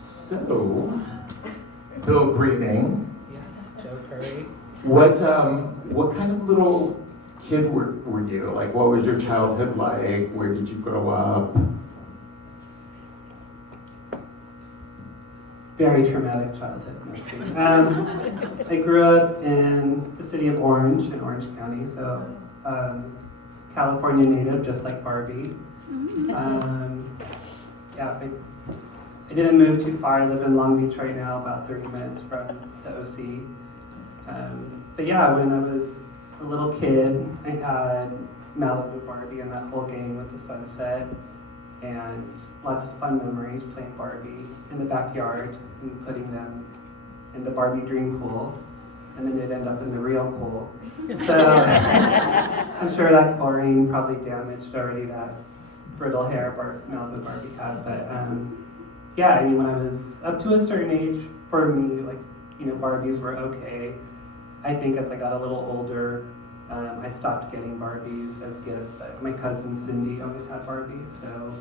So, Bill, greeting. Yes, Joe Curry. What kind of little kid were you? Like, what was your childhood like? Where did you grow up? Very traumatic childhood, mostly. I grew up in the city of Orange, in Orange County, so California native, just like Barbie. Yeah, I didn't move too far. I live in Long Beach right now, about 30 minutes from the OC. But yeah, when I was a little kid, I had Malibu Barbie and that whole gang with the sunset, and lots of fun memories playing Barbie in the backyard and putting them in the Barbie dream pool, and then they'd end up in the real pool. So I'm sure that chlorine probably damaged already that brittle hair Malibu Barbie had. But yeah, I mean, when I was up to a certain age, for me, like, Barbies were okay. I think as I got a little older, I stopped getting Barbies as gifts, but my cousin Cindy always had Barbies, so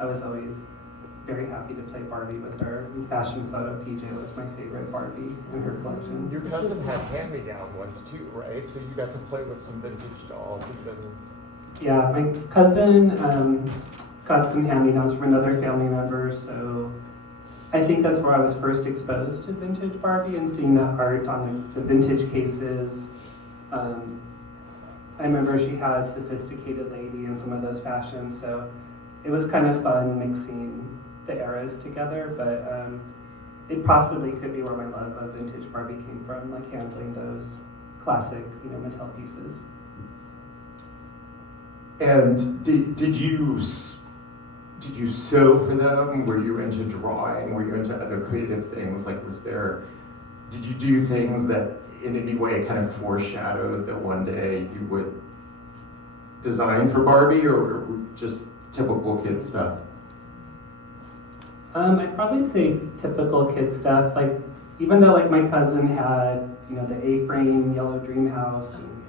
I was always very happy to play Barbie with her. And Fashion Photo PJ was my favorite Barbie in her collection. Your cousin had hand-me-down ones too, right? So you got to play with some vintage dolls and then... Yeah, my cousin got some hand-me-downs from another family member, so I think that's where I was first exposed to vintage Barbie and seeing the art on the vintage cases. I remember she had Sophisticated Lady in some of those fashions, so it was kind of fun mixing the eras together, but it possibly could be where my love of vintage Barbie came from, like handling those classic, Mattel pieces. And did you sew for them? Were you into drawing? Were you into other creative things? Like, did you do things that in any way kind of foreshadowed that one day you would design for Barbie, or just typical kid stuff? I'd probably say typical kid stuff. Like, even though like my cousin had, the A-frame yellow dream house, and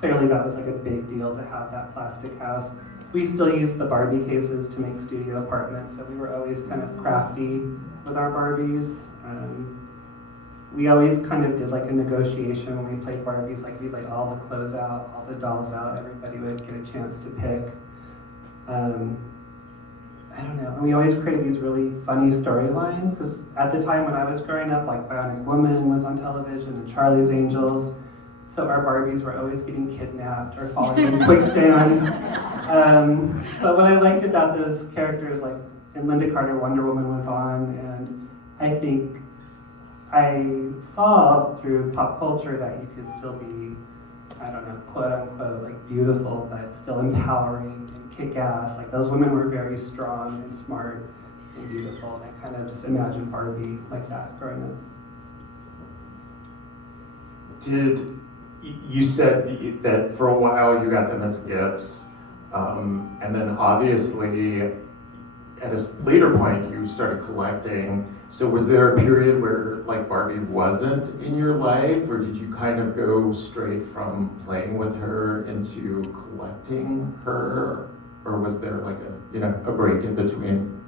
clearly that was like a big deal to have that plastic house. We still used the Barbie cases to make studio apartments, so we were always kind of crafty with our Barbies. We always kind of did like a negotiation when we played Barbies, like we'd lay all the clothes out, all the dolls out, everybody would get a chance to pick. I don't know, and we always created these really funny storylines, because at the time when I was growing up, like Bionic Woman was on television and Charlie's Angels, so our Barbies were always getting kidnapped or falling in quicksand. But what I liked about those characters, like in Linda Carter, Wonder Woman was on, and I think I saw through pop culture that you could still be, I don't know, quote unquote, like beautiful, but still empowering and kick-ass. Like those women were very strong and smart and beautiful. And I kind of just imagined Barbie like that growing up. You said that for a while you got them as gifts, and then obviously at a later point you started collecting. So was there a period where like Barbie wasn't in your life, or did you kind of go straight from playing with her into collecting her, or was there like a break in between?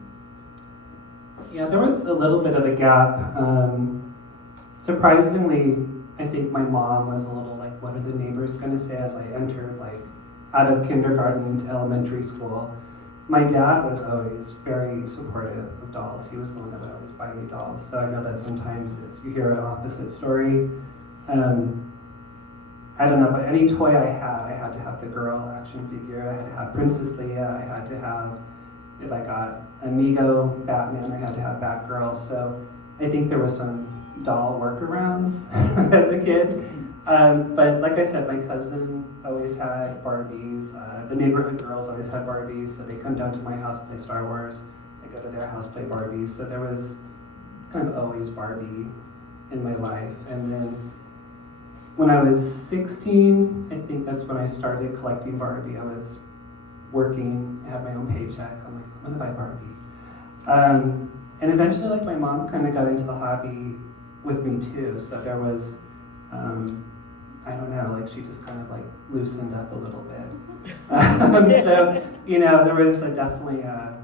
Yeah, there was a little bit of a gap. Surprisingly, I think my mom was a little like, what are the neighbors going to say as I entered like out of kindergarten into elementary school. My dad was always very supportive of dolls. He was the one that would always buy me dolls. So I know that sometimes you hear an opposite story. I don't know, but any toy I had to have the girl action figure. I had to have Princess Leia. I had to have, if I got Amigo Batman, I had to have Batgirl. So I think there was some doll workarounds as a kid. But like I said, my cousin always had Barbies. The neighborhood girls always had Barbies, so they come down to my house, play Star Wars. I go to their house, play Barbies. So there was kind of always Barbie in my life. And then when I was 16, I think that's when I started collecting Barbie. I was working, I had my own paycheck. I'm like, I'm gonna buy Barbie. And eventually, like, my mom kind of got into the hobby with me too. So there was, I don't know, like she just kind of like loosened up a little bit. So, there was definitely a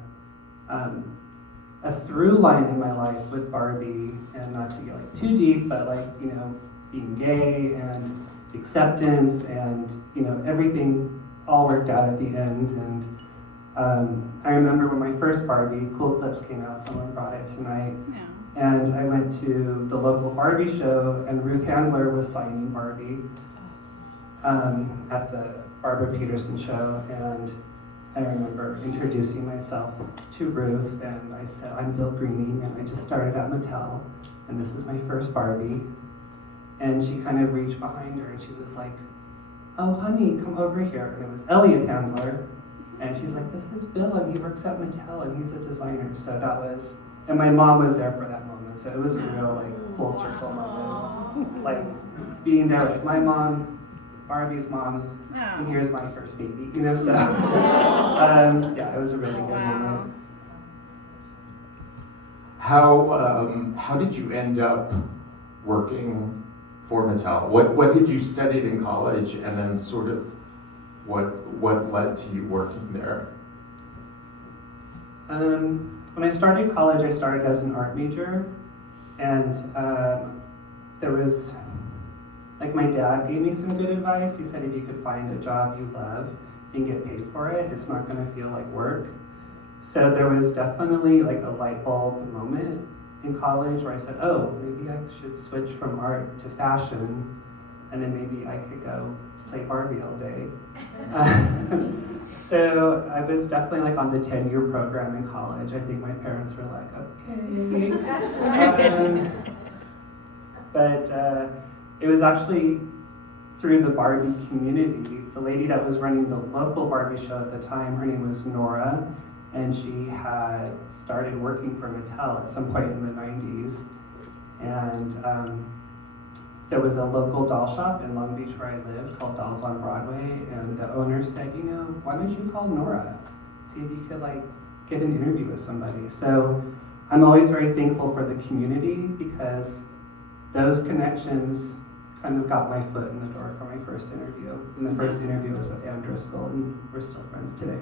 a through line in my life with Barbie, and not to get like too deep, but like, you know, being gay and acceptance and, you know, everything all worked out at the end. And I remember when my first Barbie, Cool Clips, came out, someone brought it tonight. Yeah. And I went to the local Barbie show, and Ruth Handler was signing Barbie at the Barbara Peterson show. And I remember introducing myself to Ruth, and I said, I'm Bill Greening, and I just started at Mattel, and this is my first Barbie. And she kind of reached behind her, and she was like, oh, honey, come over here. And it was Elliot Handler. And she's like, this is Bill, and he works at Mattel, and he's a designer. So that was, and my mom was there for that moment. So it was a real, like, full circle moment. Like, being there with my mom, Barbie's mom, and here's my first baby, you know, so, yeah, it was a really good moment. How did you end up working for Mattel? What had you studied in college, and then sort of what led to you working there? When I started college, I started as an art major, and there was, like, my dad gave me some good advice. He said if you could find a job you love and get paid for it, it's not going to feel like work. So there was definitely like a light bulb moment in college where I said, oh, maybe I should switch from art to fashion, and then maybe I could go play Barbie all day. So I was definitely like on the 10-year program in college. I think my parents were like, okay. But it was actually through the Barbie community. The lady that was running the local Barbie show at the time, her name was Nora, and she had started working for Mattel at some point in the 90s. And there was a local doll shop in Long Beach where I lived called Dolls on Broadway, and the owner said, you know, why don't you call Nora? See if you could like get an interview with somebody. So I'm always very thankful for the community, because those connections kind of got my foot in the door for my first interview. And the first interview was with Ann Driscoll, and we're still friends today.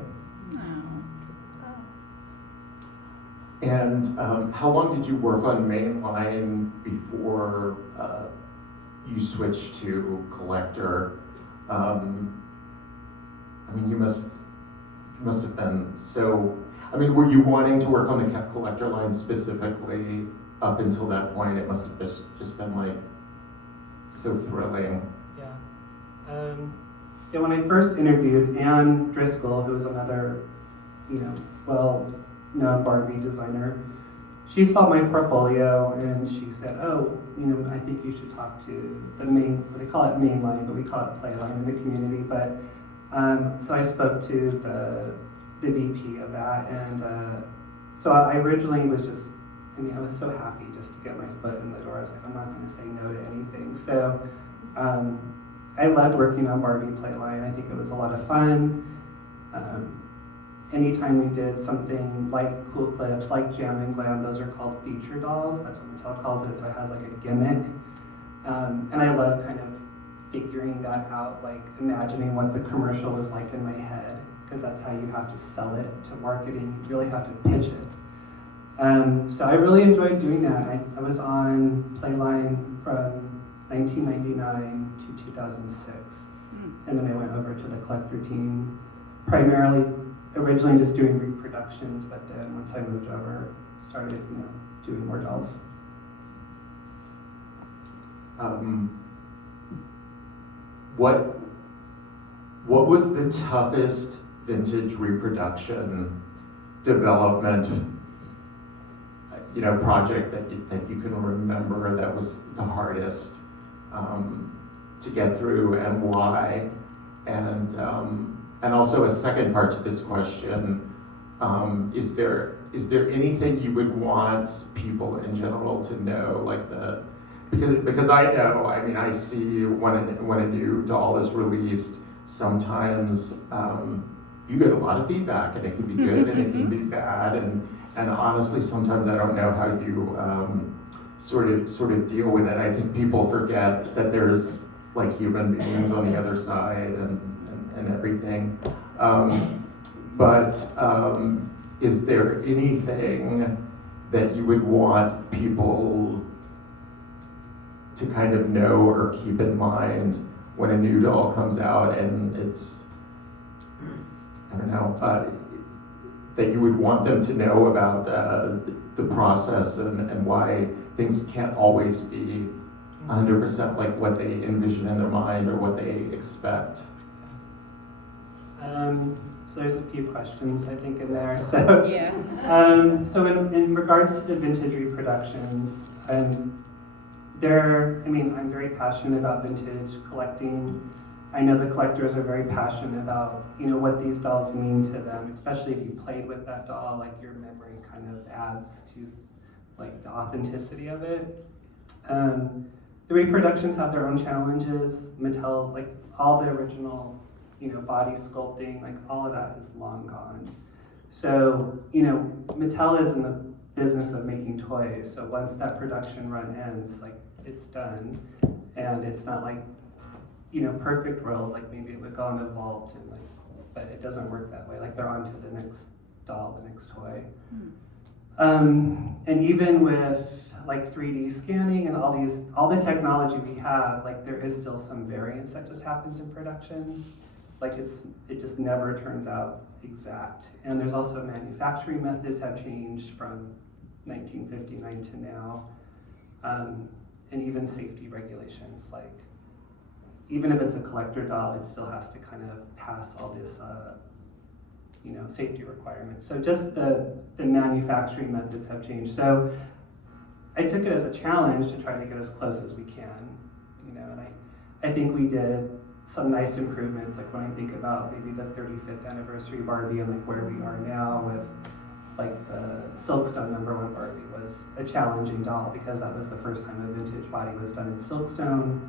And how long did you work on Mainline before you switched to collector? I mean, you must have been so. I mean, were you wanting to work on the collector line specifically up until that point? It must have just been like so thrilling. Yeah. Yeah. When I first interviewed Ann Driscoll, who was another, you know, well-known Barbie designer, she saw my portfolio and she said, oh, you know, I think you should talk to the main, they call it Mainline, but we call it Playline in the community. But so I spoke to the VP of that, and so I originally was just, I mean, I was so happy just to get my foot in the door. I was like, I'm not going to say no to anything. So I loved working on Barbie Playline. I think it was a lot of fun. Anytime we did something like Cool Clips, like Jam and Glam, those are called feature dolls. That's what Mattel calls it, so it has like a gimmick. And I love kind of figuring that out, like imagining what the commercial was like in my head, because that's how you have to sell it to marketing. You really have to pitch it. So I really enjoyed doing that. I was on Playline from 1999 to 2006. And then I went over to the collector team, primarily, originally just doing reproductions, but then once I moved over, started, you know, doing more dolls. What was the toughest vintage reproduction development, you know, project that you can remember that was the hardest to get through, and why? And also a second part to this question, is there anything you would want people in general to know, like because I know, I mean, I see when a new doll is released, sometimes you get a lot of feedback, and it can be good and it can be bad, and honestly, sometimes I don't know how you sort of deal with it. I think people forget that there's like human beings on the other side and everything. But is there anything that you would want people to kind of know or keep in mind when a new doll comes out and it's, I don't know, that you would want them to know about the process and why things can't always be 100% like what they envision in their mind or what they expect? So there's a few questions I think in there. So Yeah. So in regards to the vintage reproductions, I'm very passionate about vintage collecting. I know the collectors are very passionate about, what these dolls mean to them, especially if you played with that doll, like your memory kind of adds to like the authenticity of it. The reproductions have their own challenges. Mattel, like all the original, body sculpting, like all of that is long gone. So, Mattel is in the business of making toys. So once that production run ends, like it's done, and it's not like, perfect world. Like maybe it would go in a vault and but it doesn't work that way. Like they're on to the next doll, the next toy. And even with like 3D scanning and all the technology we have, like there is still some variance that just happens in production. Like it just never turns out exact. And there's also manufacturing methods have changed from 1959 to now. And even safety regulations, like even if it's a collector doll, it still has to kind of pass all this, safety requirements. So just the manufacturing methods have changed. So I took it as a challenge to try to get as close as we can, and I think we did some nice improvements. Like when I think about maybe the 35th anniversary Barbie and like where we are now with like the Silkstone #1 Barbie was a challenging doll because that was the first time a vintage body was done in Silkstone.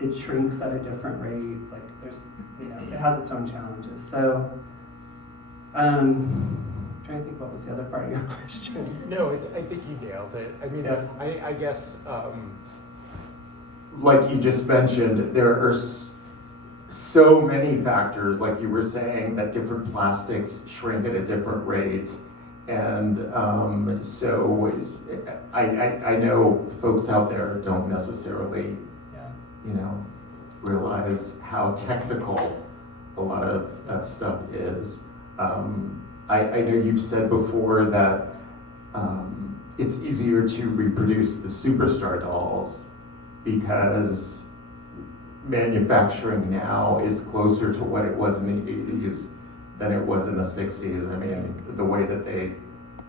It shrinks at a different rate. Like there's, it has its own challenges. So, I'm trying to think what was the other part of your question. No, I think you nailed it. I mean, Yeah. I guess, Like you just mentioned, there are so many factors, like you were saying, that different plastics shrink at a different rate. And I know folks out there don't necessarily, realize how technical a lot of that stuff is. I know you've said before that it's easier to reproduce the superstar dolls because manufacturing now is closer to what it was in the 80s than it was in the 60s. I mean, the way that they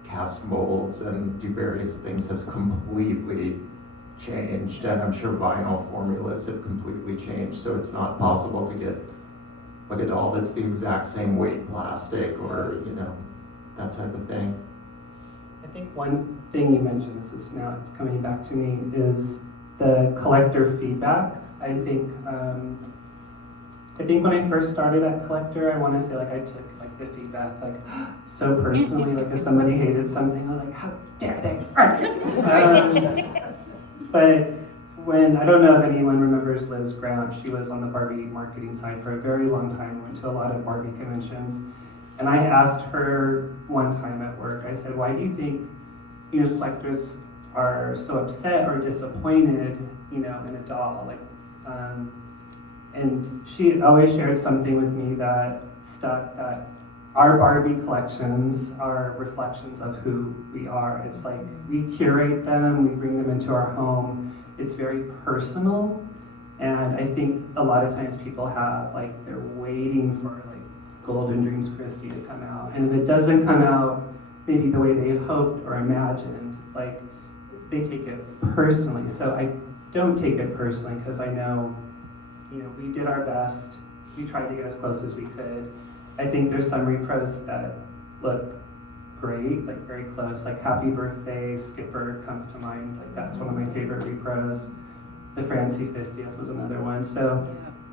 cast molds and do various things has completely changed, and I'm sure vinyl formulas have completely changed, so it's not possible to get like a doll that's the exact same weight plastic or, that type of thing. I think one thing you mentioned, it's coming back to me, is the collector feedback. I think when I first started at Collector, I want to say like I took like the feedback like so personally. Like if somebody hated something, I was like, how dare they? But I don't know if anyone remembers Liz Grant, she was on the Barbie marketing side for a very long time, went to a lot of Barbie conventions. And I asked her one time at work, I said, why do you think, collectors are so upset or disappointed, in a doll? Like, and she always shared something with me that stuck, that our Barbie collections are reflections of who we are. It's like we curate them, we bring them into our home. It's very personal, and I think a lot of times people have like they're waiting for like Golden Dreams Christie to come out, and if it doesn't come out maybe the way they hoped or imagined, like they take it personally. So I don't take it personally because I know, we did our best. We tried to get as close as we could. I think there's some repros that look great, like very close, like Happy Birthday, Skipper comes to mind. Like that's one of my favorite repros. The Francie 50th was another one. So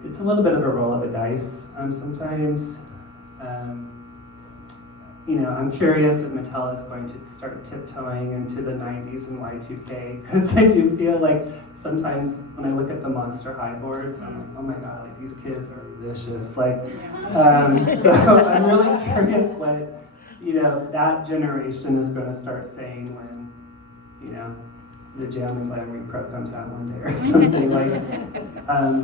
it's a little bit of a roll of a dice sometimes. I'm curious if Mattel is going to start tiptoeing into the 90s and Y2K, because I do feel like sometimes when I look at the Monster High boards, I'm like, oh my god, like these kids are vicious. Like, so I'm really curious what, that generation is going to start saying when, the Jam and Glamour Pro comes out one day or something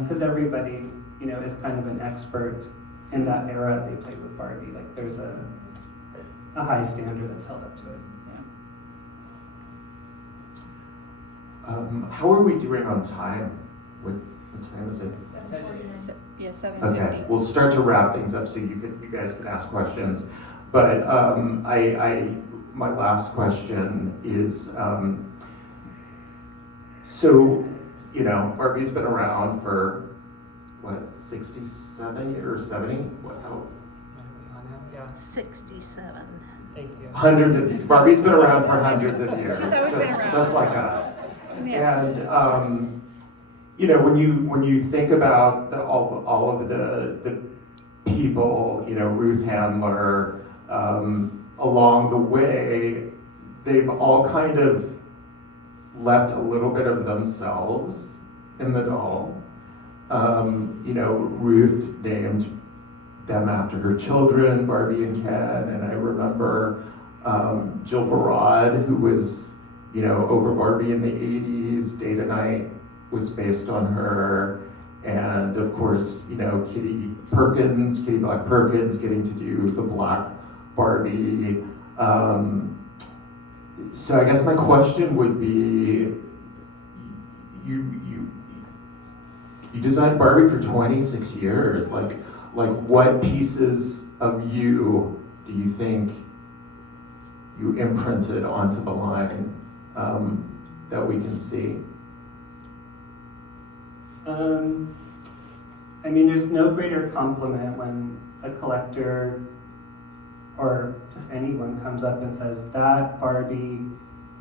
because everybody, is kind of an expert in that era. They played with Barbie. Like there's a high standard that's held up to it. How are we doing on time? What time is it? 7:50. Okay, we'll start to wrap things up so you guys can ask questions. But my last question is, so Barbie's been around for what, 67 years, 70? What? How? 67. Thank you. Hundreds of Barbie's been around for hundreds of years, She's always been around. just like us. Yeah. And when you think about all of the people, Ruth Handler, along the way, they've all kind of left a little bit of themselves in the doll. Ruth named them after her children, Barbie and Ken, and I remember Jill Barad, who was, over Barbie in the 80s, Day to Night was based on her, and of course, Kitty Black Perkins getting to do the Black Barbie. So I guess my question would be, you designed Barbie for 26 years, like what pieces of you do you think you imprinted onto the line that we can see? There's no greater compliment when a collector or just anyone comes up and says, that Barbie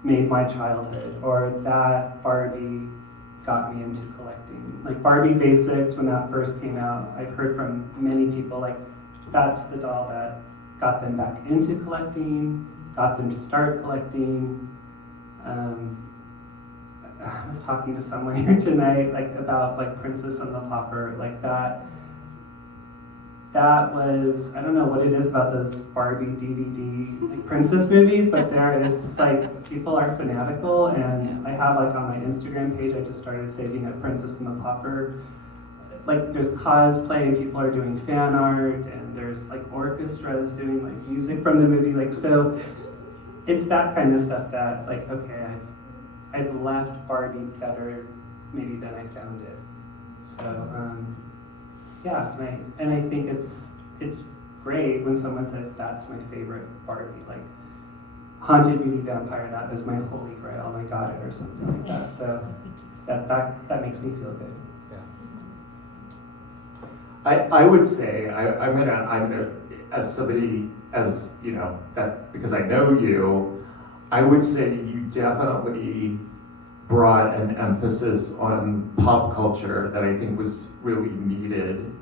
made my childhood, or that Barbie got me into collecting. Like Barbie Basics, when that first came out, I've heard from many people, like, that's the doll that got them back into collecting, got them to start collecting. I was talking to someone here tonight, about Princess and the Pauper, that was, I don't know what it is about those Barbie DVD princess movies, but there is people are fanatical, and I have on my Instagram page, I just started saving up Princess and the Pauper. There's cosplay and people are doing fan art, and there's orchestras doing music from the movie, so it's that kind of stuff that okay, I've left Barbie better maybe than I found it. So yeah, and I think it's great when someone says that's my favorite Barbie, Haunted Beauty Vampire, that was my holy grail, and I got it, or something like that. So that makes me feel good. I would say I'm gonna as somebody that, because I know you, I would say you definitely brought an emphasis on pop culture that I think was really needed,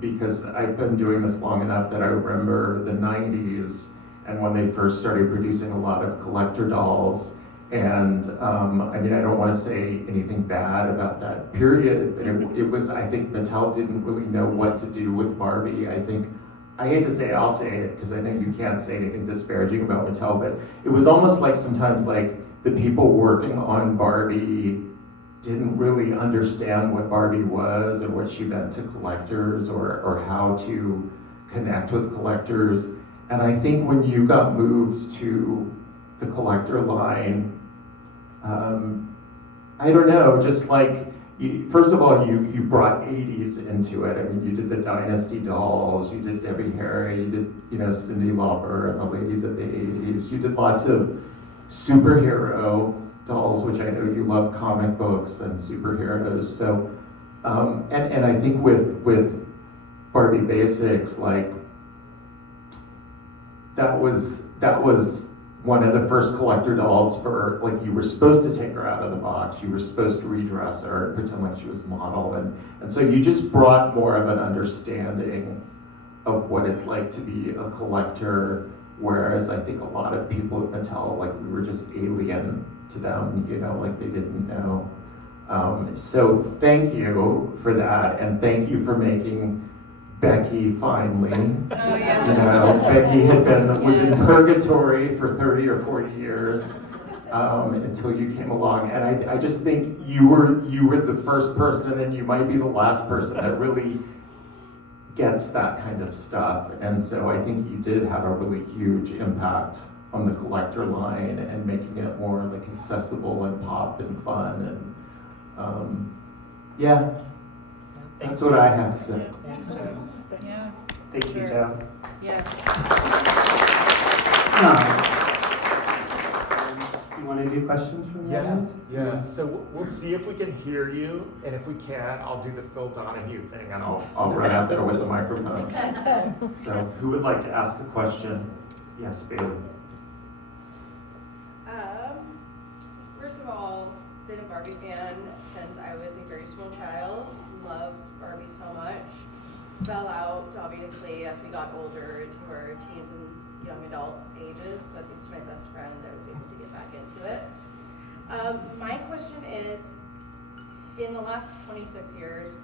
because I've been doing this long enough that I remember the 90s and when they first started producing a lot of collector dolls. And I don't want to say anything bad about that period, but it was, I think Mattel didn't really know what to do with Barbie. I hate to say it, I'll say it, because I know you can't say anything disparaging about Mattel, but it was almost sometimes the people working on Barbie didn't really understand what Barbie was or what she meant to collectors, or how to connect with collectors. And I think when you got moved to the collector line, I don't know, just first of all, you brought 80s into it. You did the Dynasty dolls, you did Debbie Harry, you did, Cyndi Lauper and the ladies of the 80s. You did lots of superhero dolls, which I know you love comic books and superheroes. So, and I think with Barbie Basics, that was one of the first collector dolls for, you were supposed to take her out of the box, you were supposed to redress her and pretend like she was a model, and so you just brought more of an understanding of what it's like to be a collector, whereas I think a lot of people at Mattel, we were just alien to them, they didn't know. So thank you for that, and thank you for making Becky finally. Oh, You yeah. know, Becky was in Yes. purgatory for 30 or 40 years until you came along, and I just think you were the first person, and you might be the last person that really gets that kind of stuff. And so I think you did have a really huge impact on the collector line and making it more like accessible and pop and fun and yeah, that's what I have to say. Thanks, Jen. Yeah. Thank you, Sure. Joe. Yes. You want to do questions from the audience? Yeah. So we'll see if we can hear you, and if we can, I'll do the Phil Donahue thing, and I'll run out there with the microphone. So who would like to ask a question? Yes, Bailey. First of all, been a Barbie fan since I was a very small child. Loved Barbie so much. Fell out, obviously, as we got older into our teens and young adult ages, but thanks to my best friend, I was able to get back into it. My question is, in the last 26 years,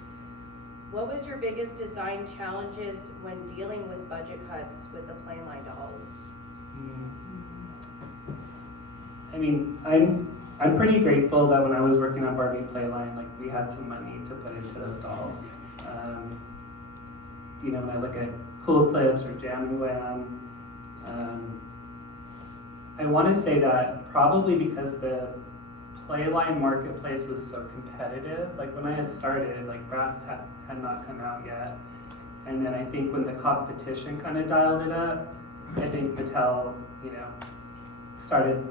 what was your biggest design challenges when dealing with budget cuts with the Playline dolls? I mean, I'm pretty grateful that when I was working on Barbie Playline, like we had some money to put into those dolls. You know, when I look at Cool Clips or Jam and Glam, I want to say that probably because the Playline marketplace was so competitive. Like when I had started, like Bratz had not come out yet, and then I think when the competition kind of dialed it up, I think Mattel, you know, started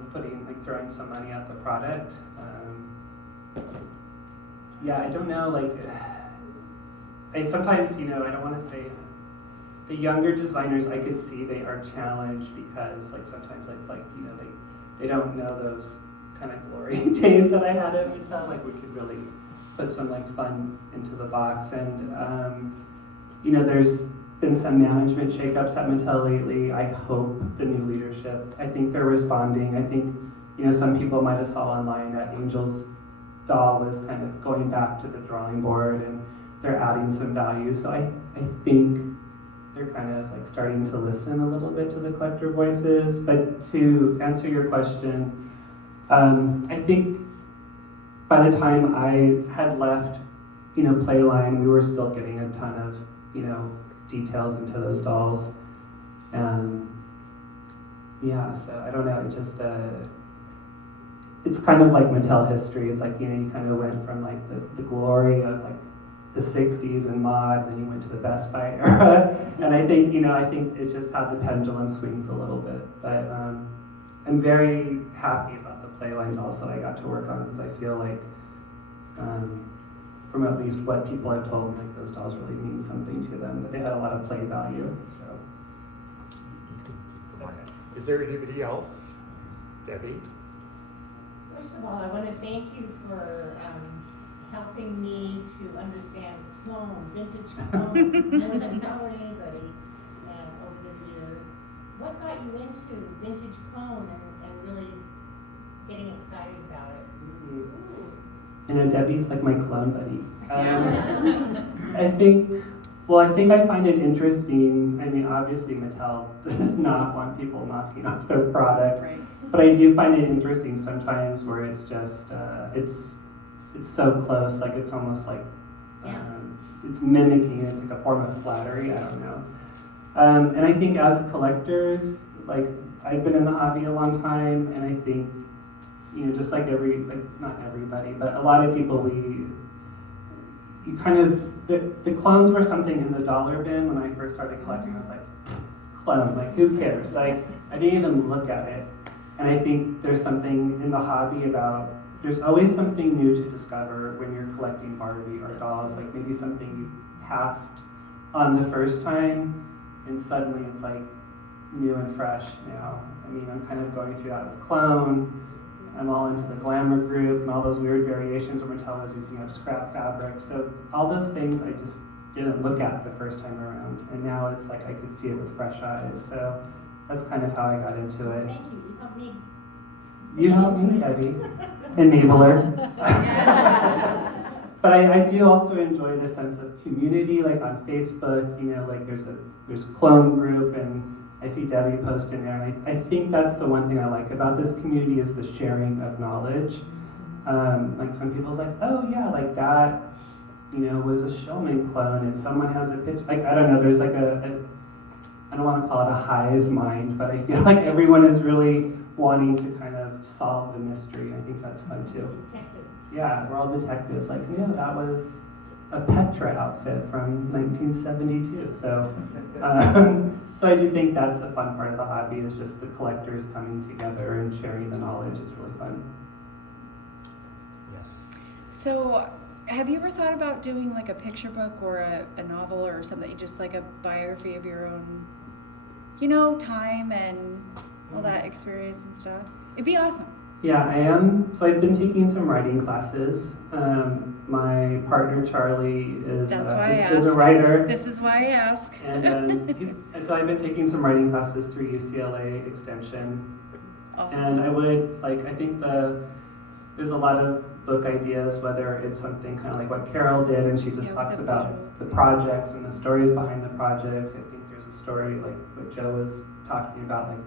throwing some money at the product. Yeah, I don't know, like, I sometimes, you know, I don't want to say, the younger designers, I could see they are challenged because, like, sometimes it's like, you know, they don't know those kind of glory days that I had at Mattel. Like, we could really put some, like, fun into the box. And, you know, there's been some management shakeups at Mattel lately. I hope the new leadership, I think they're responding. I think, you know, some people might have saw online that Angel's doll was kind of going back to the drawing board and they're adding some value. So I think they're kind of like starting to listen a little bit to the collector voices. But to answer your question, I think by the time I had left, you know, Playline, we were still getting a ton of, you know, details into those dolls. Yeah, so I don't know, it just, it's kind of like Mattel history. It's like, you know, you kind of went from like the glory of like the 60s and mod, then you went to the Best Buy era. And I think, you know, I think it's just how the pendulum swings a little bit. But I'm very happy about the Playline dolls that I got to work on because I feel like, from at least what people have told me, like those dolls really mean something to them, that they had a lot of play value. So. Is there anybody else? Debbie? First of all, I want to thank you for helping me to understand clone, vintage clone, more than probably anybody over the years. What got you into vintage clone and really getting excited about it? You know, Debbie's like my clone buddy. I think I find it interesting. I mean, obviously Mattel does not want people knocking off their product. Right. But I do find it interesting sometimes where it's just, it's so close, like it's almost like, it's mimicking, it's like a form of flattery, I don't know. And I think as collectors, like I've been in the hobby a long time, and I think, you know, just like not everybody, but a lot of people, the clones were something in the dollar bin when I first started collecting. I was like, clone, like who cares? Like I didn't even look at it. And I think there's something in the hobby about, there's always something new to discover when you're collecting Barbie or dolls, like maybe something you passed on the first time, and suddenly it's like new and fresh now. I mean, I'm kind of going through that with Clone. I'm all into the glamour group and all those weird variations where Mattel was using up scrap fabric. So all those things I just didn't look at the first time around. And now it's like I could see it with fresh eyes. So that's kind of how I got into it. Thank you. You helped me. You helped me, Debbie. Enabler. But I do also enjoy the sense of community, like on Facebook, you know, like there's a clone group and I see Debbie post in there. And I think that's the one thing I like about this community is the sharing of knowledge. Like some people's like, oh yeah, like that, you know, was a Showman clone and someone has a pitch. Like, I don't know, there's like I don't want to call it a hive mind, but I feel like everyone is really wanting to kind of solve the mystery. I think that's fun too. Detectives. Yeah, we're all detectives. Like, no, that was a Petra outfit from 1972. So, so I do think that's a fun part of the hobby is just the collectors coming together and sharing the knowledge is really fun. Yes. So, have you ever thought about doing like a picture book or a novel or something, just like a biography of your own, you know, time and all that experience and stuff? It'd be awesome. Yeah, I am. So I've been taking some writing classes. My partner Charlie is That's why I is a asked. writer. This is why I ask. And so I've been taking some writing classes through UCLA Extension. Awesome. And I would, like, I think there's a lot of book ideas, whether it's something kind of like what Carol did, and she just Yeah, talks with the about visuals. the projects and the stories behind the projects. I think there's a story, like what Joe was talking about, like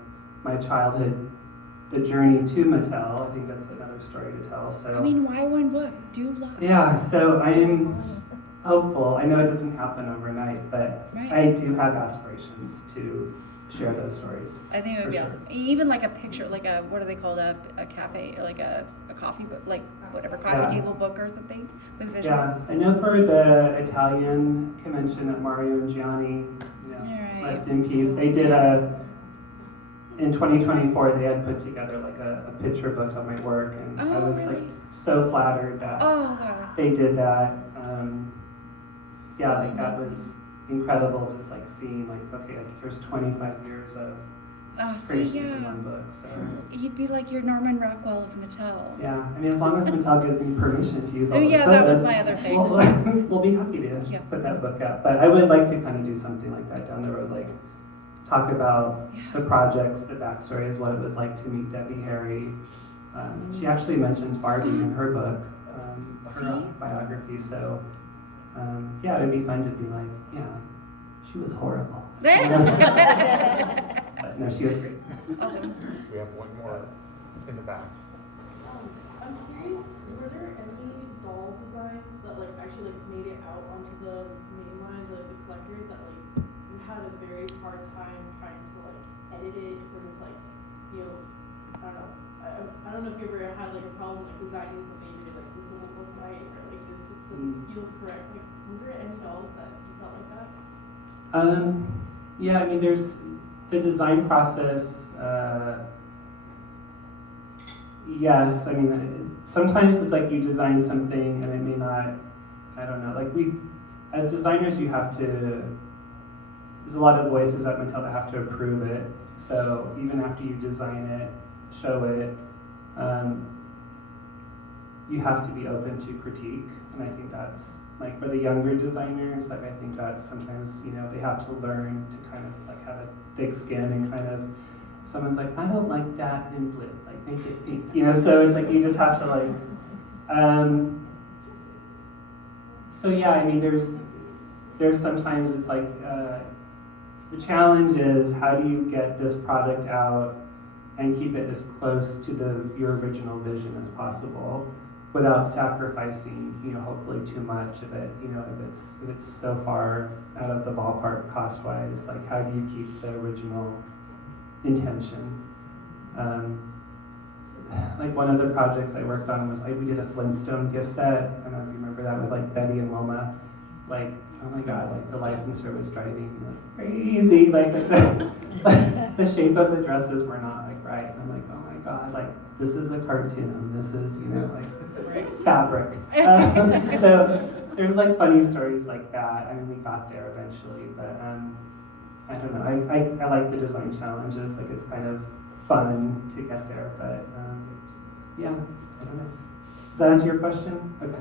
my childhood, the journey to Mattel. I think that's another story to tell. So I mean, why one book? Do lots. yeah, so I'm hopeful. I know it doesn't happen overnight, but Right. I do have aspirations to share those stories. I think it would For be sure. awesome. Even like a picture, like a, what are they called, a cafe, or like a coffee book, like whatever, coffee Yeah. table book or something with visuals. Yeah, I know for the Italian convention at Mario and Gianni, you know, Alright. rest in peace, they did in 2024, they had put together like a picture book of my work, and I Oh, was like really? so flattered that Oh, God. they did that. Yeah, That's like that amazing. was incredible, just like seeing like, okay, like here's 25 years of Oh, see, creations in yeah. one book, so. You'd be like your Norman Rockwell of Mattel. Yeah, I mean, as long as Mattel gives me permission to use all Oh, those yeah, photos, that was my other thing. we'll be happy to Yeah. put that book out. But I would like to kind of do something like that down the road, like talk about Yeah. the projects, the backstories, what it was like to meet Debbie Harry. She actually mentions Barbie in her book, her See? biography. So yeah, it would be fun to be like, yeah, she was horrible. But no, she was great. Awesome. We have one more in the back. I'm curious, were there any doll designs that like actually like made it out onto the main line, like the collectors that like you had a very hard time trying to like edit it or just like, you know, I don't know. I don't know if you ever had like a problem like designing something and you're like, this doesn't look right or like this just doesn't feel correct. Like, was there any dolls that you felt like that? Yeah, I mean, there's the design process. Yes, I mean, sometimes it's like you design something and it may not, I don't know, like as designers, you have to, there's a lot of voices at Mattel that have to approve it. So even after you design it, show it, you have to be open to critique. And I think that's, like for the younger designers, like I think that sometimes, you know, they have to learn to kind of like have a thick skin and kind of, someone's like, I don't like that in blue, like make it pink, you know, so it's like you just have to like, so yeah, I mean, there's sometimes it's like, the challenge is how do you get this product out and keep it as close to your original vision as possible without sacrificing, you know, hopefully too much of it, you know, if it's so far out of the ballpark cost-wise, like how do you keep the original intention? Like one of the projects I worked on was we did a Flintstone gift set. I don't know if you remember that with like Betty and Wilma. Like, oh my God, like the licensor was driving like crazy. Like the shape of the dresses were not like right. And I'm like, oh my God, like this is a cartoon. This is, you know, like fabric. So there's like funny stories like that. I mean, we got there eventually, but I don't know. I like the design challenges. Like it's kind of fun to get there, but yeah, I don't know. Does that answer your question? Okay.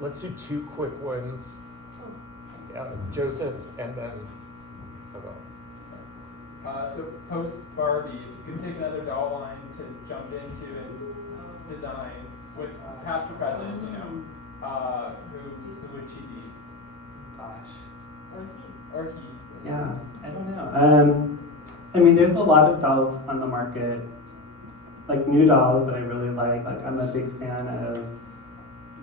Let's do two quick ones. Joseph and then someone else. So post Barbie, if you could pick another doll line to jump into and design, with past or present, you know, who would she be? Gosh. Or he? Yeah, I don't know. I mean, there's a lot of dolls on the market, like new dolls that I really like. Like, I'm a big fan of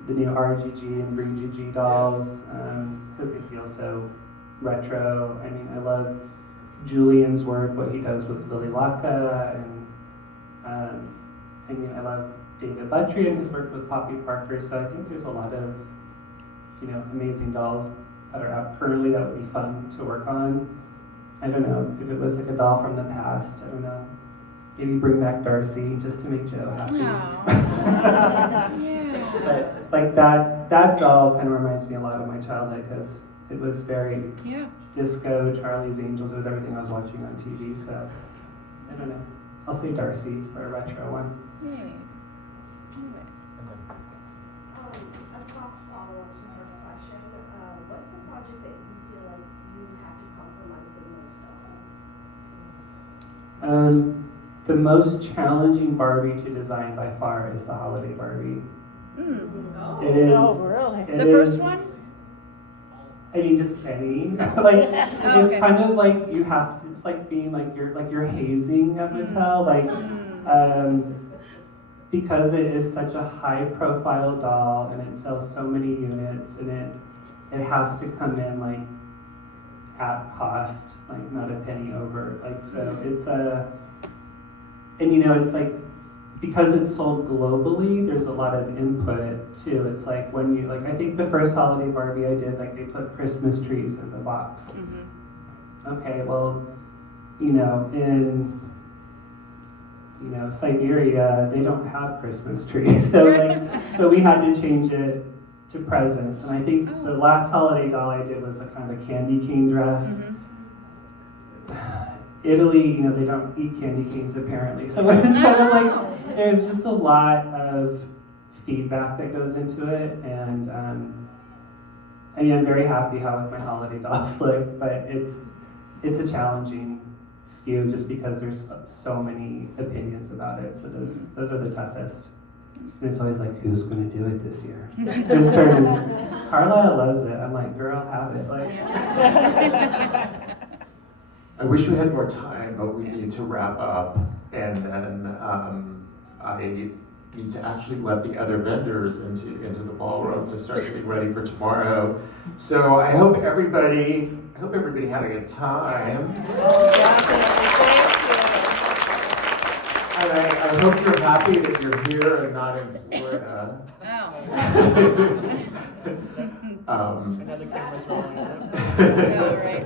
the new RGG and BreeGG dolls because they feel so retro. I mean, I love Julian's work, what he does with Lily Laka, and I mean, I love David Buttry and his work with Poppy Parker. So I think there's a lot of, you know, amazing dolls that are out currently that would be fun to work on. I don't know if it was like a doll from the past. I don't know. Maybe bring back Darcy just to make Joe happy. Yeah. But like that doll kind of reminds me a lot of my childhood because it was very Yeah. disco, Charlie's Angels. It was everything I was watching on TV. So I don't know. I'll say Darcy for a retro one. Yay. Love it. A soft follow-up to her question. What's the project that you feel like you have to compromise the most on? The most challenging Barbie to design by far is the holiday Barbie. Mm. It is. Oh, really? it The first is- one? I mean, just kidding. Like, Oh, it's okay. kind of like you have to. It's like being like you're hazing at Mattel. Like, because it is such a high-profile doll and it sells so many units, and it has to come in like at cost, like not a penny over. Like, so it's and you know, it's like because it's sold globally, there's a lot of input too. It's like when you like, I think the first holiday Barbie I did, like they put Christmas trees in the box. Okay, well, you know, in Siberia, they don't have Christmas trees, so so we had to change it to presents. And I think the last holiday doll I did was a kind of a candy cane dress. Italy, you know, they don't eat candy canes apparently, so it's kind of like there's just a lot of feedback that goes into it, and I mean, I'm very happy how my holiday dolls look, but it's a challenging SKU just because there's so many opinions about it. So those are the toughest. And it's always like, who's going to do it this year? It's turning. Carlisle loves it. I'm like, girl, have it. Like. I wish we had more time, but we need to wrap up, and then I need to actually let the other vendors into the ballroom to start getting ready for tomorrow. So I hope everybody had a good time. And I hope you're happy that you're here and not in Florida. Wow. Another camera's rolling. Oh, right.